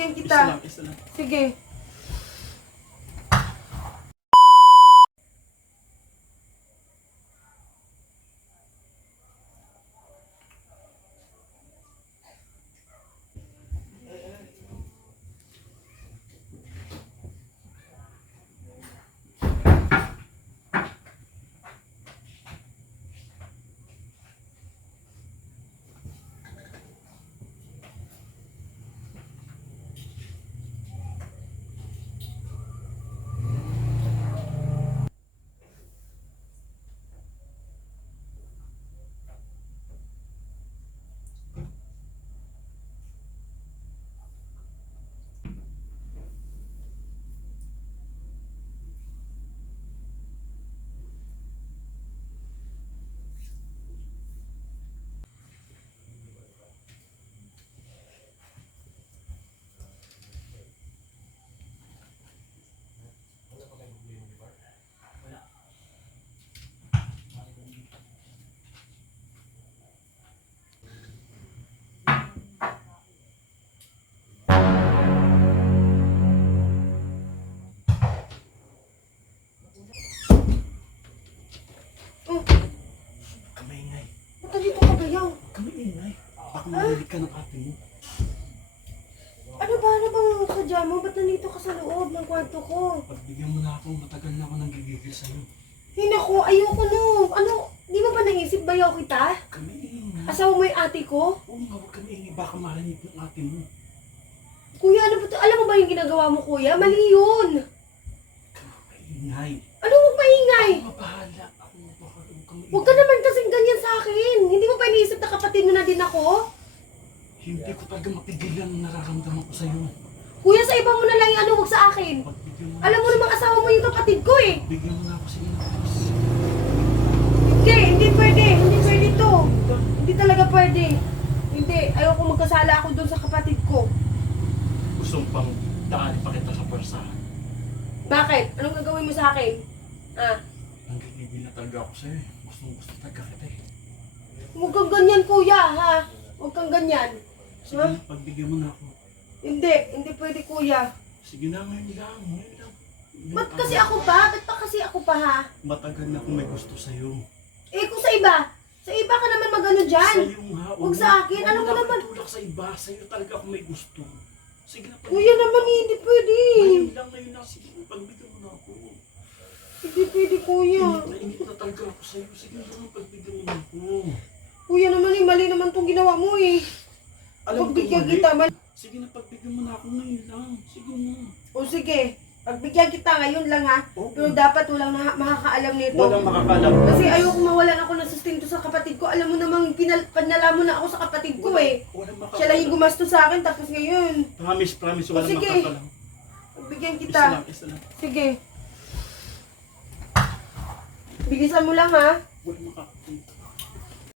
Pagbigyan Isa kita. lang, isa lang. Sige. Oh, Kamaingay. ba't nandito ka bayaw? Kamaingay. Marinig ka ng ate mo. Ano ba? Ano bang sadya mo? Ba't nandito ka sa loob ng kwarto ko? Pagbigyan mo na ako, matagal na ako nang gigigil sa'yo. Hey, naku, ayoko no. Ano, di mo ba naisip bayaw kita? Kamaingay. Asawa mo yung ate ko? Oo nga, huwag kamaingay. Baka marinig ng ate mo. Kuya, ano ba to? Alam mo ba yung ginagawa mo, kuya? Mali yun. Kamaingay. Ano huwag maingay? Ako mabahala. Ako mabahala. Huwag ka naman kasing ganyan sa akin. Hindi mo ba iniisip na kapatid mo na din ako? Hindi ko talaga mapigilan ang nararamdaman ko sa'yo. Kuya, sa iba mo na lang yung ano, huwag sa akin. Alam mo namang asawa mo yung kapatid ko eh. Bigyan mo na ako na please. Hindi, hindi pwede. Hindi pwede to. Hindi talaga pwede. Hindi, ayoko magkasala ako doon sa kapatid ko. Gusto mo pang daan pa kita sa pwersahan. Bakit? Anong gagawin mo sa akin? Ah, Nanggigigil na talaga ako sa'yo eh. Gusto gusto talaga kita eh. huwag kang ganyan kuya, ha? Huwag kang ganyan. Sige na, pagbigyan mo na ako. Hindi, hindi pwede kuya. Sige na, ngayon lang, ngayon lang. Ba't kasi ako pa? Ba't pa kasi ako pa, ha? Matagal na akong may gusto sa'yo. Eh, kung sa iba, sa iba ka naman magano dyan. Sa'yo nga. Huwag sa akin. Ano mo naman? Tulak sa iba. Sa'yo talaga ako may gusto. Sige na, Kuya naman, hindi pwede. Ngayon lang, ngayon lang. Sige, pagbigyan mo na ako. Hindi pwede, kuya. Init na init na talaga ako sa'yo. Sige na, pagbigyan mo na ako. Kuya naman, eh, mali naman itong ginawa mo, eh. Alam ko Pagbigyan mali. kita, mali. Sige na, pagbigyan mo na ako ngayon lang. Sige na. O sige, pagbigyan kita ngayon lang, ha? Oo. Pero dapat walang na- makakaalam nito. Walang makakalam. Kasi ayoko mawalan ako ng sustento sa kapatid ko. Alam mo namang pinal panala mo na ako sa kapatid ko eh. Walang makakalam. Siya lang yung gumasto sa akin tapos ngayon. Promise, promise. Walang Sige. makakalam. Pagbigyan Isa kita. lang, isa lang. Sige. Bilisan mo lang ha. Walang makakalam.